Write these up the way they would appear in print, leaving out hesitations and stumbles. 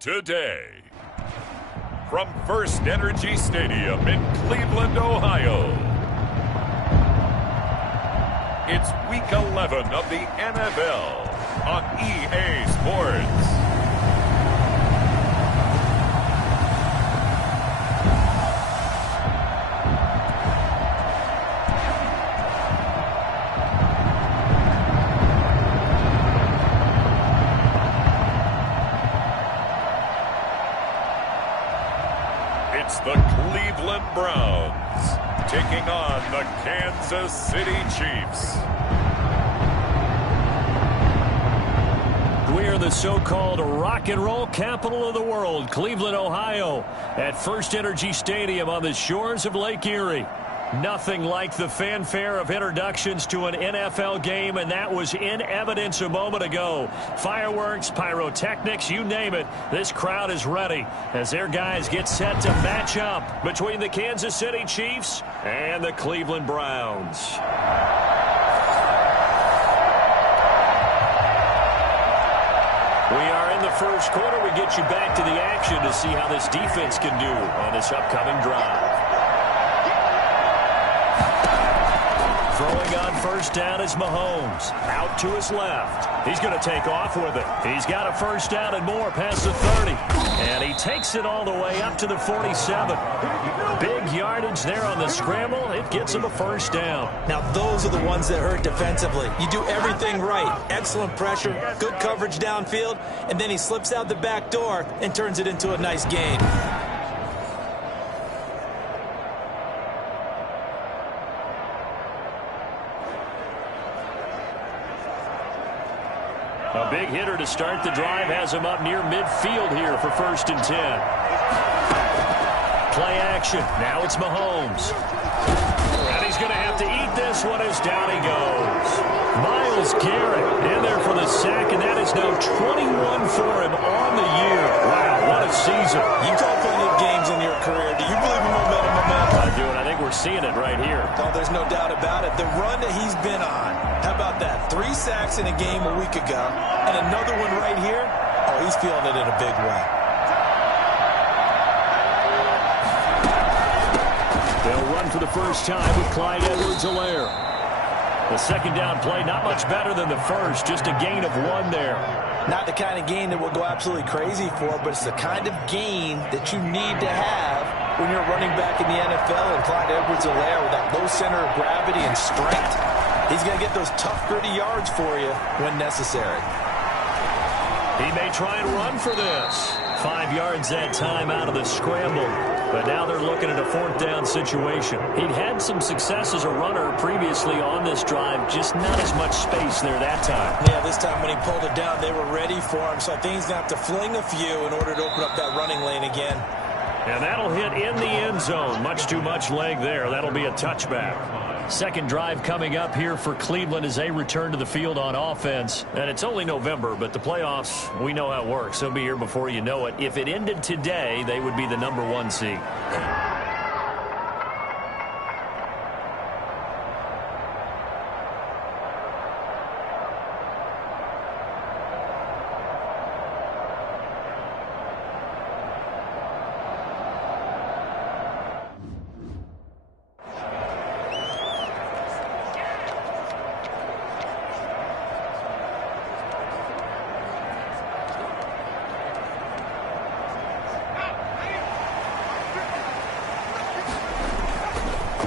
today. From First Energy Stadium in Cleveland, Ohio, it's Week 11 of the NFL on EA Sports. It's the Cleveland Browns taking on the Kansas City Chiefs. We are the so-called rock and roll capital of the world, Cleveland, Ohio, at First Energy Stadium on the shores of Lake Erie. Nothing like the fanfare of introductions to an NFL game, and that was in evidence a moment ago. Fireworks, pyrotechnics, you name it. This crowd is ready as their guys get set to match up between the Kansas City Chiefs and the Cleveland Browns. We are in the first quarter. We get you back to the action to see how this defense can do on this upcoming drive. Throwing on first down is Mahomes. Out to his left. He's going to take off with it. He's got a first down and more past the 30. And he takes it all the way up to the 47. Big yardage there on the scramble. It gets him a first down. Now, those are the ones that hurt defensively. You do everything right. Excellent pressure, good coverage downfield, and then he slips out the back door and turns it into a nice gain. A big hitter to start the drive has him up near midfield here for 1st and 10. Play action. Now it's Mahomes. And he's going to have to eat this one as down he goes. Myles Garrett in there for the sack, and that is now 21 for him on the year. Wow, what a season. You call plenty of games in your career. Do you believe in momentum? I do, and I think we're seeing it right here. Oh, there's no doubt about it. The run that he's been on. How about that? 3 sacks in a game a week ago, and another one right here. Oh, he's feeling it in a big way. They'll run for the first time with Clyde Edwards-Helaire. The second down play, not much better than the first, just a gain of 1 there. Not the kind of gain that we'll go absolutely crazy for, but it's the kind of gain that you need to have when you're running back in the NFL, and Clyde Edwards-Helaire with that low center of gravity and strength. He's going to get those tough, gritty yards for you when necessary. He may try and run for this. 5 yards that time out of the scramble. But now they're looking at a 4th down situation. He'd had some success as a runner previously on this drive, just not as much space there that time. Yeah, this time when he pulled it down, they were ready for him. So I think he's going to have to fling a few in order to open up that running lane again. And that'll hit in the end zone. Much too much leg there. That'll be a touchback. Second drive coming up here for Cleveland as they return to the field on offense. And it's only November, but the playoffs, we know how it works. They'll be here before you know it. If it ended today, they would be the #1 seed.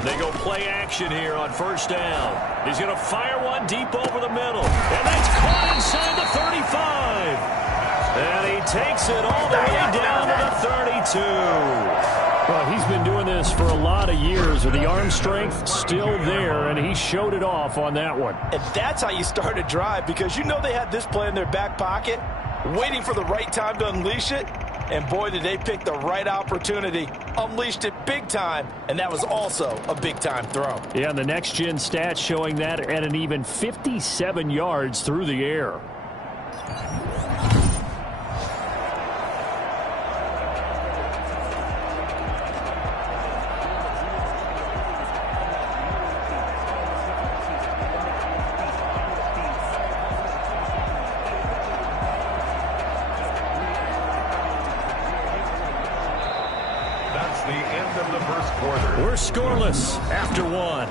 They go play action here on first down. He's going to fire one deep over the middle. And that's caught inside the 35. And he takes it all the way down to the 32. Well, he's been doing this for a lot of years with the arm strength still there, and he showed it off on that one. And that's how you start a drive, because you know they had this play in their back pocket, waiting for the right time to unleash it. And boy, did they pick the right opportunity. Unleashed it big time, and that was also a big-time throw. Yeah, and the next-gen stats showing that at an even 57 yards through the air. We're scoreless after one.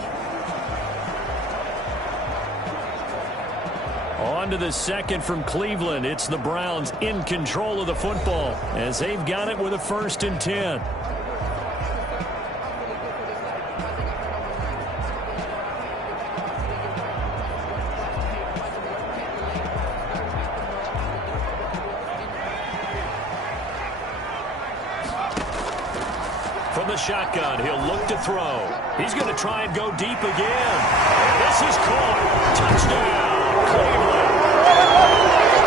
On to the second from Cleveland. It's the Browns in control of the football as they've got it with a 1st and 10. From the shotgun, he'll look to throw. He's going to try and go deep again. And this is caught. Touchdown, Cleveland.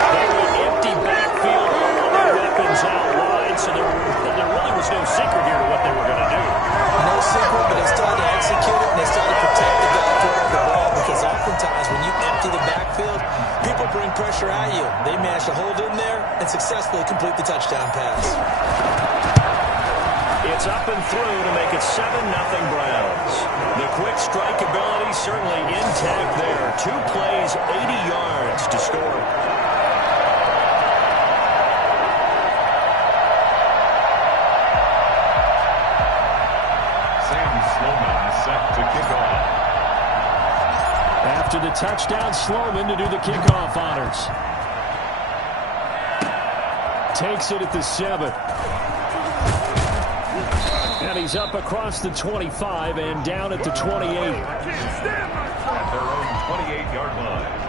They went empty backfield, all their weapons out wide, so there really was no secret here to what they were going to do. No secret, but they still had to execute it, and they still had to protect the guy throwing the ball, because oftentimes when you empty the backfield, people bring pressure at you. They managed to hold in there and successfully complete the touchdown pass. It's up and through to make it 7-0 Browns. The quick strike ability certainly intact there. 2 plays, 80 yards to score. Set to kick off. After the touchdown, Sloman to do the kickoff honors. Takes it at the 7. And he's up across the 25 and down at the 28. At their own 28-yard line.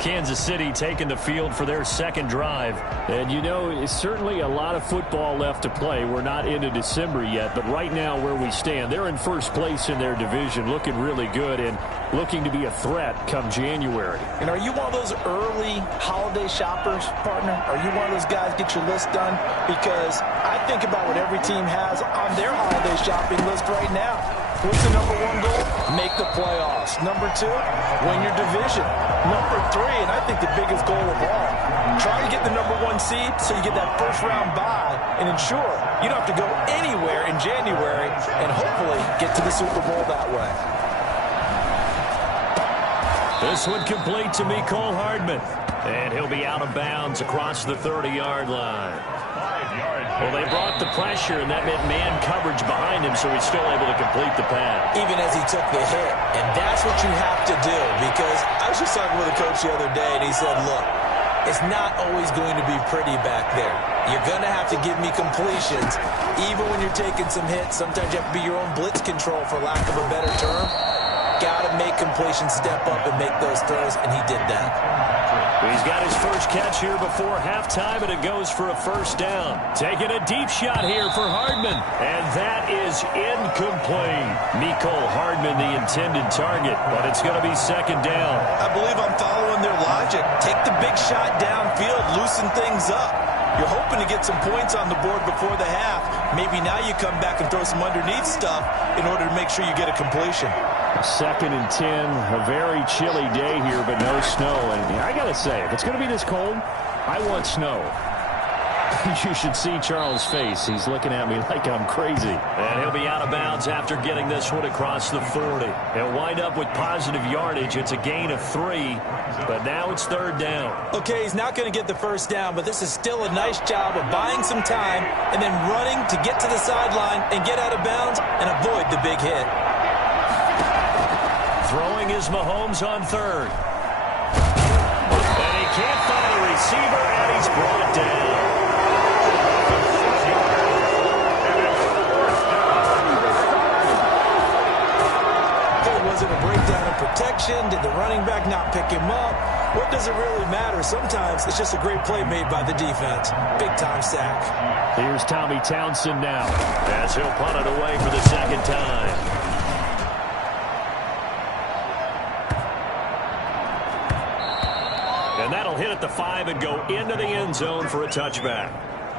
Kansas City taking the field for their second drive. And, you know, it's certainly a lot of football left to play. We're not into December yet, but right now where we stand, they're in first place in their division, looking really good and looking to be a threat come January. And are you one of those early holiday shoppers, partner? Are you one of those guys get your list done? Because I think about what every team has on their holiday shopping list right now. What's the number 1 goal? Make the playoffs. Number 2, win your division. Number 3, and I think the biggest goal of all, try to get the number 1 seed so you get that first-round bye and ensure you don't have to go anywhere in January and hopefully get to the Super Bowl that way. This one complete to Mecole Hardman. And he'll be out of bounds across the 30-yard line. Well, they brought the pressure, and that meant man coverage behind him, so he's still able to complete the pass. Even as he took the hit. And that's what you have to do, because I was just talking with a coach the other day, and he said, look, it's not always going to be pretty back there. You're going to have to give me completions. Even when you're taking some hits, sometimes you have to be your own blitz control, for lack of a better term. Got to make completions, step up and make those throws, and he did that. He's got his first catch here before halftime, and it goes for a first down. Taking a deep shot here for Hardman, and that is incomplete. Mecole Hardman, the intended target, but it's going to be second down. I believe I'm following their logic. Take the big shot downfield, loosen things up. You're hoping to get some points on the board before the half. Maybe now you come back and throw some underneath stuff in order to make sure you get a completion. 2nd and 10, a very chilly day here, but no snow. And I got to say, if it's going to be this cold, I want snow. You should see Charles' face. He's looking at me like I'm crazy. And he'll be out of bounds after getting this one across the 40. He'll wind up with positive yardage. It's a gain of 3, but now it's 3rd down. Okay, he's not going to get the first down, but this is still a nice job of buying some time and then running to get to the sideline and get out of bounds and avoid the big hit. Throwing is Mahomes on 3rd. And he can't find a receiver, and he's brought down. Was it a breakdown in protection? Did the running back not pick him up? What does it really matter? Sometimes it's just a great play made by the defense. Big-time sack. Here's Tommy Townsend now, as he'll punt it away for the second time. And that'll hit at the 5 and go into the end zone for a touchback.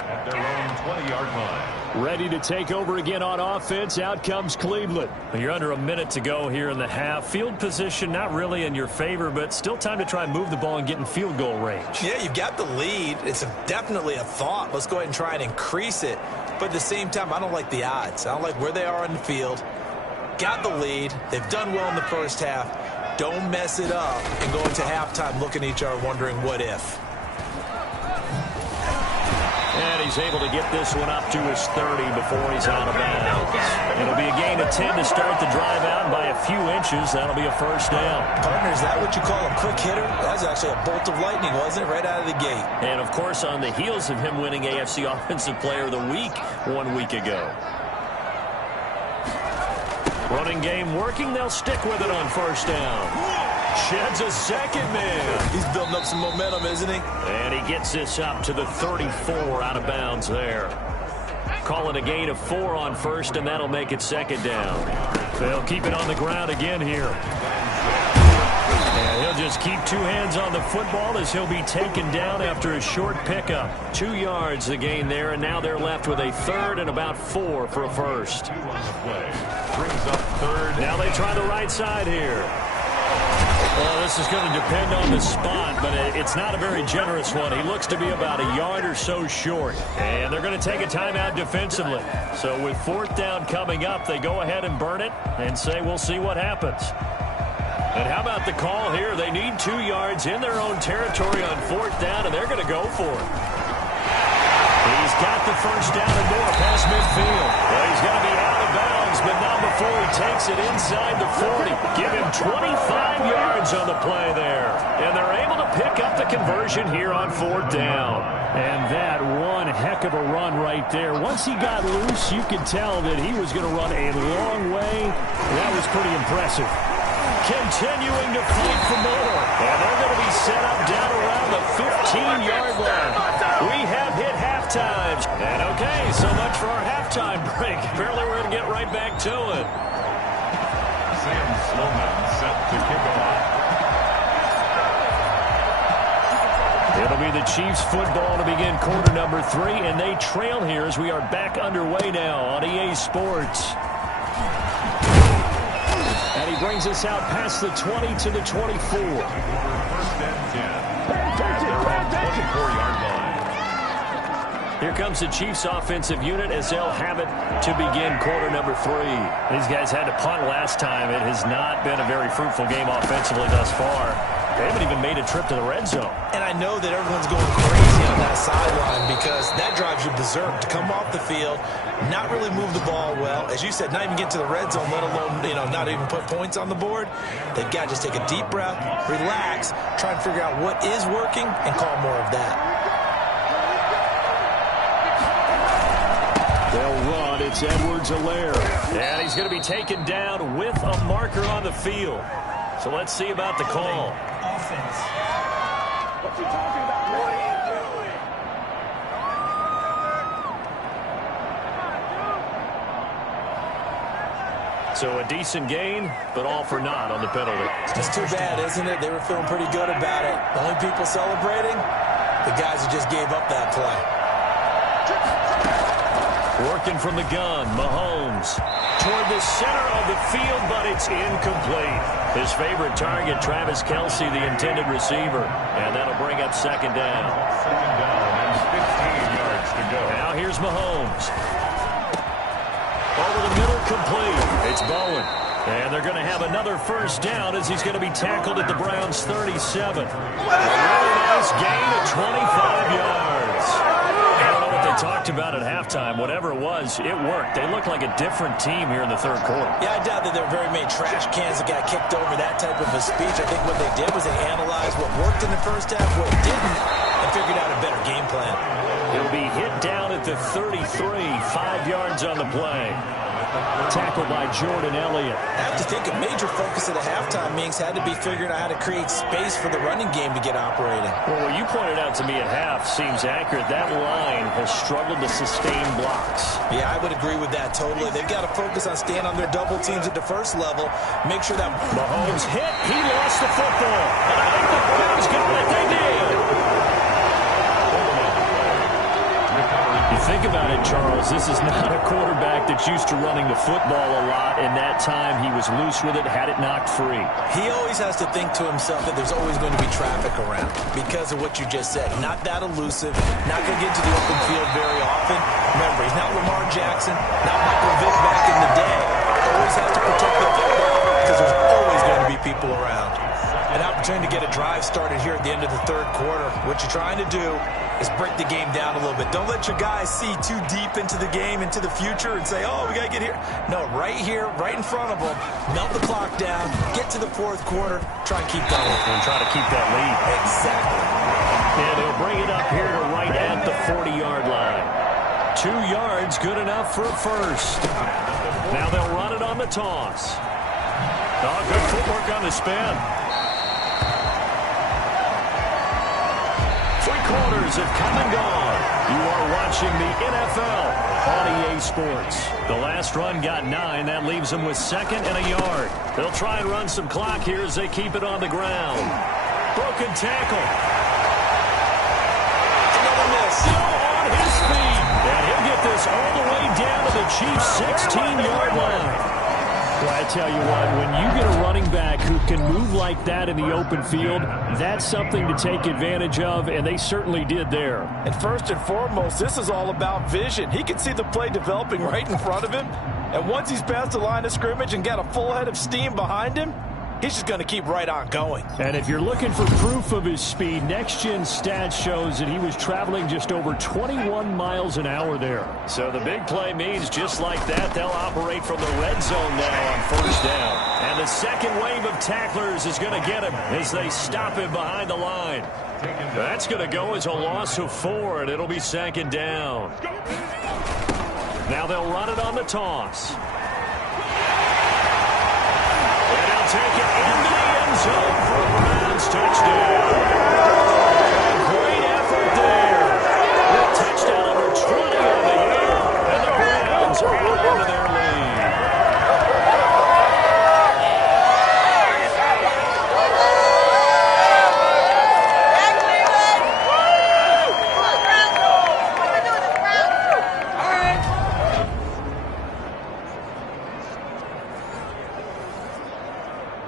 At their own 20-yard line. Ready to take over again on offense. Out comes Cleveland. You're under a minute to go here in the half. Field position not really in your favor, but still time to try and move the ball and get in field goal range. Yeah, you've got the lead. It's definitely a thought. Let's go ahead and try and increase it. But at the same time, I don't like the odds. I don't like where they are on the field. Got the lead. They've done well in the first half. Don't mess it up and go into halftime looking at each other wondering what if. And he's able to get this one up to his 30 before he's out of bounds. It'll be a gain of 10 to start the drive out, and by a few inches, that'll be a first down. Partner, is that what you call a quick hitter? That was actually a bolt of lightning, wasn't it? Right out of the gate. And, of course, on the heels of him winning AFC Offensive Player of the Week 1 week ago. Running game working. They'll stick with it on first down. Sheds a second man. He's building up some momentum, isn't he? And he gets this up to the 34 out of bounds there. Calling a gain of 4 on first, and that'll make it second down. They'll keep it on the ground again here. And he'll just keep 2 hands on the football as he'll be taken down after a short pickup. 2 yards the gain there, and now they're left with a third and about 4 for a first. Brings up third. Now they try the right side here. Well, this is going to depend on the spot, but it's not a very generous one. He looks to be about a yard or so short. And they're going to take a timeout defensively. So with 4th down coming up, they go ahead and burn it and say we'll see what happens. And how about the call here? They need 2 yards in their own territory on 4th down, and they're going to go for it. He's got the first down and more past midfield. Well, he's going to be out of bounds, but not before he takes it inside the 40. Give him 25 yards on the play there. And they're able to pick up the conversion here on 4th down. And that one heck of a run right there. Once he got loose, you could tell that he was going to run a long way. That was pretty impressive. Continuing to fight for more. And they're going to be set up down around the 15-yard line. We have hit halftime. And okay, so much for our halftime break. Apparently we're going to get right back to it. Sam Sloman set to kick off. It'll be the Chiefs football to begin quarter number 3, and they trail here as we are back underway now on EA Sports. And he brings us out past the 20 to the 24. First and 10. At their own 24-yard line. Here comes the Chiefs offensive unit as they'll have it to begin quarter number 3. These guys had to punt last time. It has not been a very fruitful game offensively thus far. They haven't even made a trip to the red zone. And I know that everyone's going crazy on that sideline because that drives you berserk to come off the field, not really move the ball well. As you said, not even get to the red zone, let alone, not even put points on the board. They've got to just take a deep breath, relax, try and figure out what is working, and call more of that. They'll run. It's Edwards-Helaire. And he's going to be taken down with a marker on the field. So let's see about the call. Offense. What you talking about? What are you doing? So a decent gain, but all for naught on the penalty. It's just too bad, isn't it? They were feeling pretty good about it. The only people celebrating, the guys who just gave up that play. Working from the gun, Mahomes toward the center of the field, but it's incomplete. His favorite target, Travis Kelce, the intended receiver. And that'll bring up second down. Second down and 15 yards to go. Now here's Mahomes. Over the middle, complete. It's Bowen. And they're going to have another first down as he's going to be tackled at the Browns' 37. A really nice gain of 25 yards. I don't know what they talked about at halftime. Whatever it was, it worked. They look like a different team here in the third quarter. Yeah, I doubt that there were very many trash cans that got kicked over, that type of a speech. I think what they did was they analyzed what worked in the first half, what didn't, and figured out a better game plan. He'll be hit down at the 33, 5 yards on the play. Tackled by Jordan Elliott. I have to think a major focus of the halftime meetings had to be figuring out how to create space for the running game to get operating. Well, what you pointed out to me at half seems accurate. That line has struggled to sustain blocks. Yeah, I would agree with that totally. They've got to focus on staying on their double teams at the first level. Make sure that Mahomes hit. He lost the football. And I think the Browns got it. They did. You think about it, Charles, this is not a quarterback that's used to running the football a lot, and that time he was loose with it, had it knocked free. He always has to think to himself that there's always going to be traffic around because of what you just said. Not that elusive, not going to get to the open field very often. Remember, he's not Lamar Jackson, not Michael Vick back in the day. Always has to protect the football because there's always going to be people around. An opportunity to get a drive started here at the end of the third quarter. What you're trying to do is break the game down a little bit. Don't let your guys see too deep into the game, into the future, and say, oh, we got to get here. No, right here, right in front of them, melt the clock down, get to the fourth quarter, try and keep that open. And try to keep that lead. Exactly. And they'll bring it up here to right at the 40-yard line. 2 yards, good enough for a first. Now they'll run it on the toss. Oh, good footwork on the spin. 3 quarters have come and gone. You are watching the NFL on EA Sports. The last run got 9. That leaves them with 2nd and a yard. They'll try and run some clock here as they keep it on the ground. Broken tackle. Another miss. Still on his feet. And he'll get this all the way down to the Chiefs' 16-yard line. Well, I tell you what, when you get a running back who can move like that in the open field, that's something to take advantage of, and they certainly did there. And first and foremost, this is all about vision. He can see the play developing right in front of him, and once he's past the line of scrimmage and got a full head of steam behind him, he's just going to keep right on going. And if you're looking for proof of his speed, Next Gen Stats shows that he was traveling just over 21 miles an hour there. So the big play means just like that, they'll operate from the red zone now on first down. And the second wave of tacklers is going to get him as they stop him behind the line. That's going to go as a loss of 4, and it'll be 2nd down. Now they'll run it on the toss. Take it into the end zone for a Browns touchdown. Great effort there. The touchdown number 20 on the year, and the Browns are into their lead.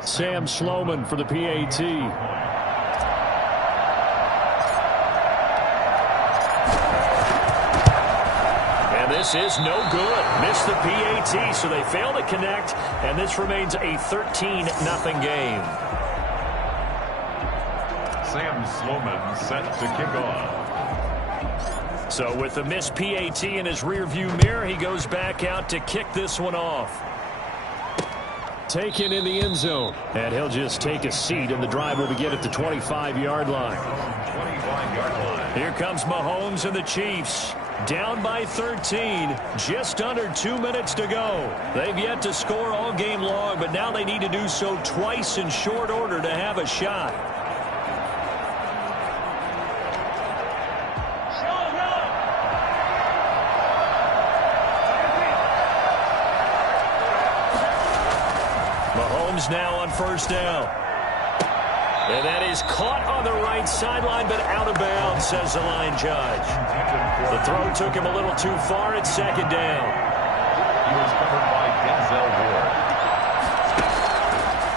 Sam Sloman for the PAT. And this is no good. Missed the PAT, so they fail to connect, and this remains a 13-0 game. Sam Sloman set to kick off. So with the missed PAT in his rearview mirror, he goes back out to kick this one off. Taken in the end zone, and he'll just take a seat, and the drive will begin at the 25-yard line. 25-yard line. Here comes Mahomes and the Chiefs. Down by 13, just under 2 minutes to go. They've yet to score all game long, but now they need to do so twice in short order to have a shot. Mahomes now on first down. And that is caught on the right sideline, but out of bounds, says the line judge. The throw took him a little too far at 2nd down. He was covered by Denzel Ward.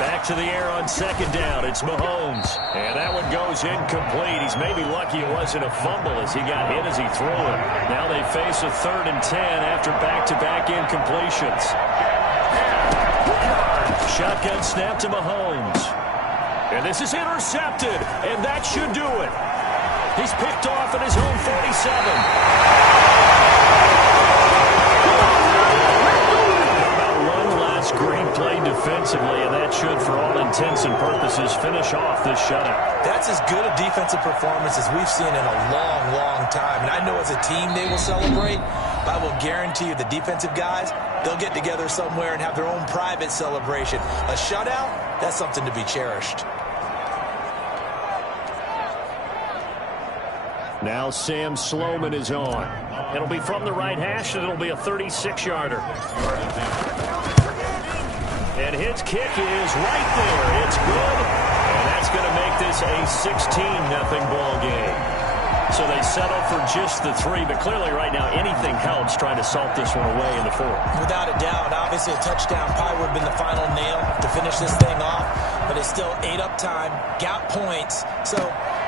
Back to the air on 2nd down. It's Mahomes. And that one goes incomplete. He's maybe lucky it wasn't a fumble as he got hit as he threw it. Now they face a 3rd and 10 after back-to-back incompletions. Shotgun snap to Mahomes. And this is intercepted, and that should do it. He's picked off at his own 47. About one last great play defensively, and that should, for all intents and purposes, finish off this shutout. That's as good a defensive performance as we've seen in a long, long time. And I know as a team they will celebrate, but I will guarantee you the defensive guys, they'll get together somewhere and have their own private celebration. A shutout, that's something to be cherished. Now Sam Sloman is on. It'll be from the right hash, and it'll be a 36-yarder. And his kick is right there. It's good, and that's going to make this a 16-0 ball game. So they settle for just the 3, but clearly right now anything helps trying to salt this one away in the 4th. Without a doubt, obviously a touchdown probably would have been the final nail to finish this thing off, but it's still ate up time, got points, so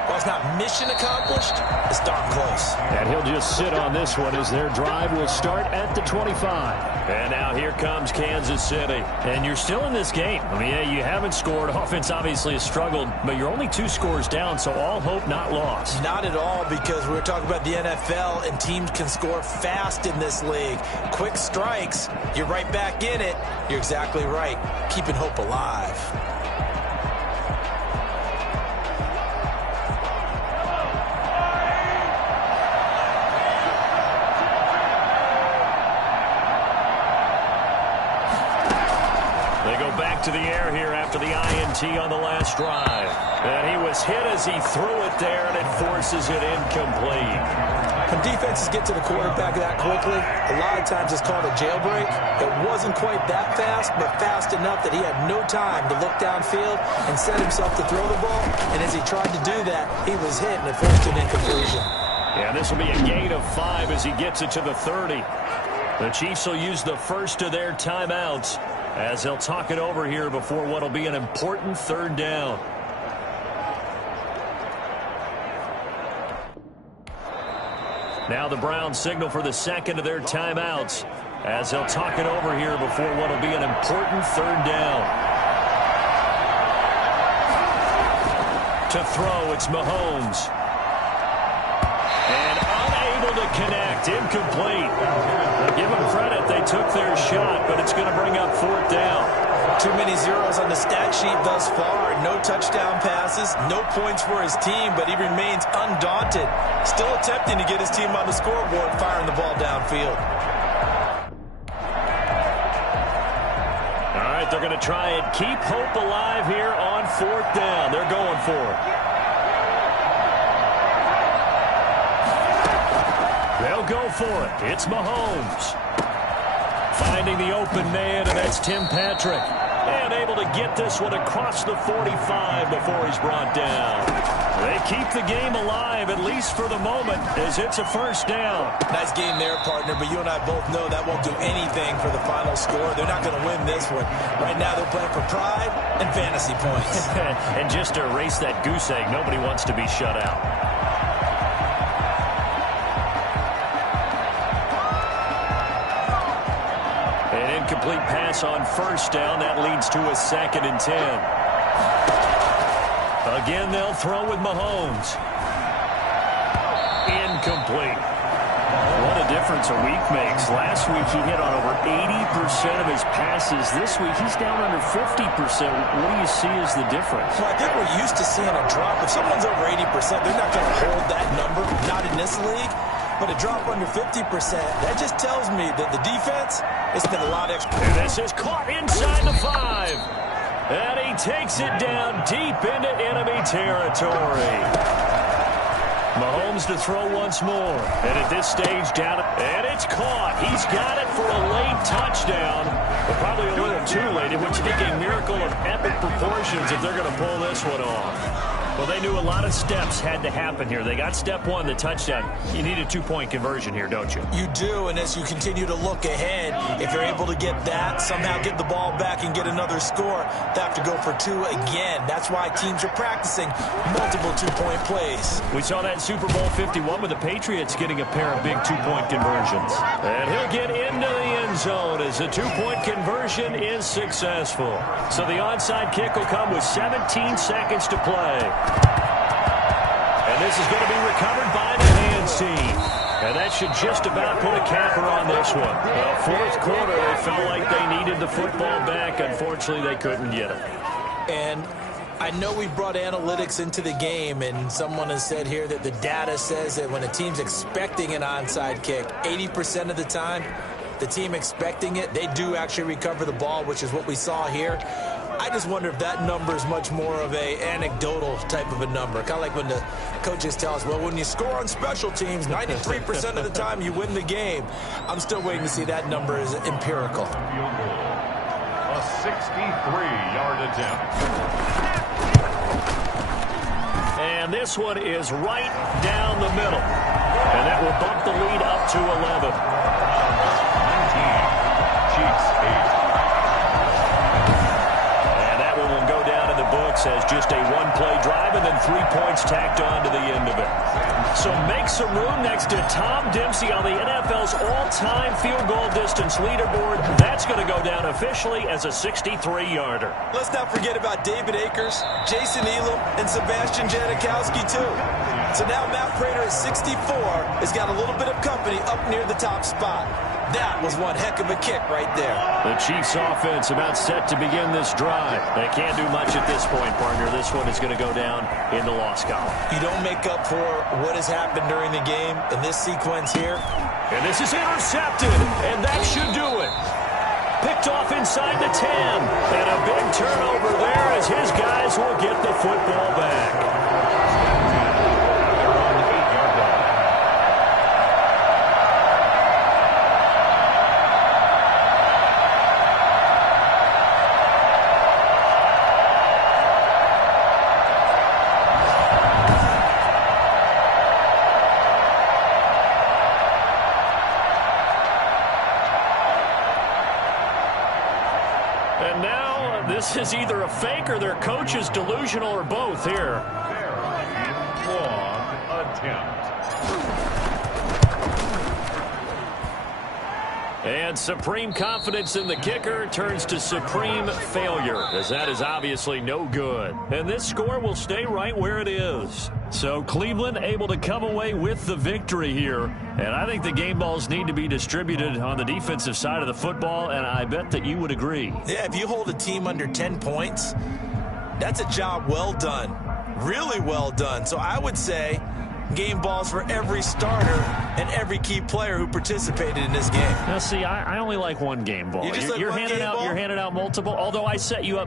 while it's not mission accomplished, it's darn close. And he'll just sit on this one as their drive will start at the 25. And now here comes Kansas City. And you're still in this game. I mean, yeah, you haven't scored. Offense obviously has struggled, but you're only 2 scores down, so all hope not lost. Not at all, because we're talking about the NFL, and teams can score fast in this league. Quick strikes, you're right back in it. You're exactly right. Keeping hope alive. To the air here after the INT on the last drive. And he was hit as he threw it there, and it forces it incomplete. When defenses get to the quarterback that quickly, a lot of times it's called a jailbreak. It wasn't quite that fast, but fast enough that he had no time to look downfield and set himself to throw the ball. And as he tried to do that, he was hit, and it forced an incompletion. Yeah, this will be a gain of 5 as he gets it to the 30. The Chiefs will use the first of their timeouts as they'll talk it over here before what will be an important 3rd down. Now the Browns signal for the second of their timeouts as they'll talk it over here before what will be an important 3rd down. To throw, it's Mahomes. And unable to connect, incomplete. Now give them credit, they took their shot, but it's going to bring up 4th down. Too many zeros on the stat sheet thus far. No touchdown passes, no points for his team, but he remains undaunted. Still attempting to get his team on the scoreboard, firing the ball downfield. All right, they're going to try and keep hope alive here on 4th down. They're going for it. They'll go for it. It's Mahomes. Finding the open man, and that's Tim Patrick. And able to get this one across the 45 before he's brought down. They keep the game alive, at least for the moment, as it's a 1st down. Nice game there, partner, but you and I both know that won't do anything for the final score. They're not going to win this one. Right now they're playing for pride and fantasy points. And just to erase that goose egg, nobody wants to be shut out. Incomplete pass on 1st down. That leads to a 2nd and 10. Again, they'll throw with Mahomes. Incomplete. What a difference a week makes. Last week, he hit on over 80% of his passes. This week, he's down under 50%. What do you see as the difference? Well, I think we're used to seeing a drop. If someone's over 80%, they're not going to hold that number. Not in this league. But a drop under 50%, that just tells me that the defense has spent a lot extra. And this is caught inside the 5. And he takes it down deep into enemy territory. Mahomes to throw once more. And at this stage, down. And it's caught. He's got it for a late touchdown. But probably a little too late. It would take a miracle of epic proportions if they're going to pull this one off. Well, they knew a lot of steps had to happen here. They got step 1, the touchdown. You need a 2-point conversion here, don't you? You do, and as you continue to look ahead, if you're able to get that, somehow get the ball back and get another score, they have to go for 2 again. That's why teams are practicing multiple 2-point plays. We saw that in Super Bowl 51 with the Patriots getting a pair of big 2-point conversions. And he'll get into the end zone as the 2-point conversion is successful. So the onside kick will come with 17 seconds to play. And this is going to be recovered by the hands team. And that should just about put a capper on this one. Well, 4th quarter, they felt like they needed the football back. Unfortunately, they couldn't get it. And I know we brought analytics into the game, and someone has said here that the data says that when a team's expecting an onside kick, 80% of the time, the team expecting it, they do actually recover the ball, which is what we saw here. I just wonder if that number is much more of a anecdotal type of a number. Kind of like when the coaches tell us, well, when you score on special teams, 93% of the time you win the game. I'm still waiting to see that number is empirical. A 63-yard attempt. And this one is right down the middle. And that will bump the lead up to 11. 19, Chiefs 8. offense has just a one-play drive and then 3 points tacked on to the end of it. So make some room next to Tom Dempsey on the NFL's all-time field goal distance leaderboard. That's going to go down officially as a 63-yarder. Let's not forget about David Akers, Jason Elam, and Sebastian Janikowski, too. So now Matt Prater at 64 has got a little bit of company up near the top spot. That was one heck of a kick right there. The Chiefs offense about set to begin this drive. They can't do much at this point, partner. This one is going to go down in the loss column. You don't make up for what has happened during the game in this sequence here. And this is intercepted, and that should do it. Picked off inside the 10. And a big turnover there as his guys will get the football back. And now this is either a fake or their coach is delusional or both here. Very long attempt. And supreme confidence in the kicker turns to supreme failure, as that is obviously no good. And this score will stay right where it is. So Cleveland able to come away with the victory here. And I think the game balls need to be distributed on the defensive side of the football, and I bet that you would agree. Yeah, if you hold a team under 10 points, that's a job well done. Really well done. So I would say game balls for every starter and every key player who participated in this game. Now, see, I only like one game ball. You just like You're one handing game out, ball? You're handing out multiple, although I set you up by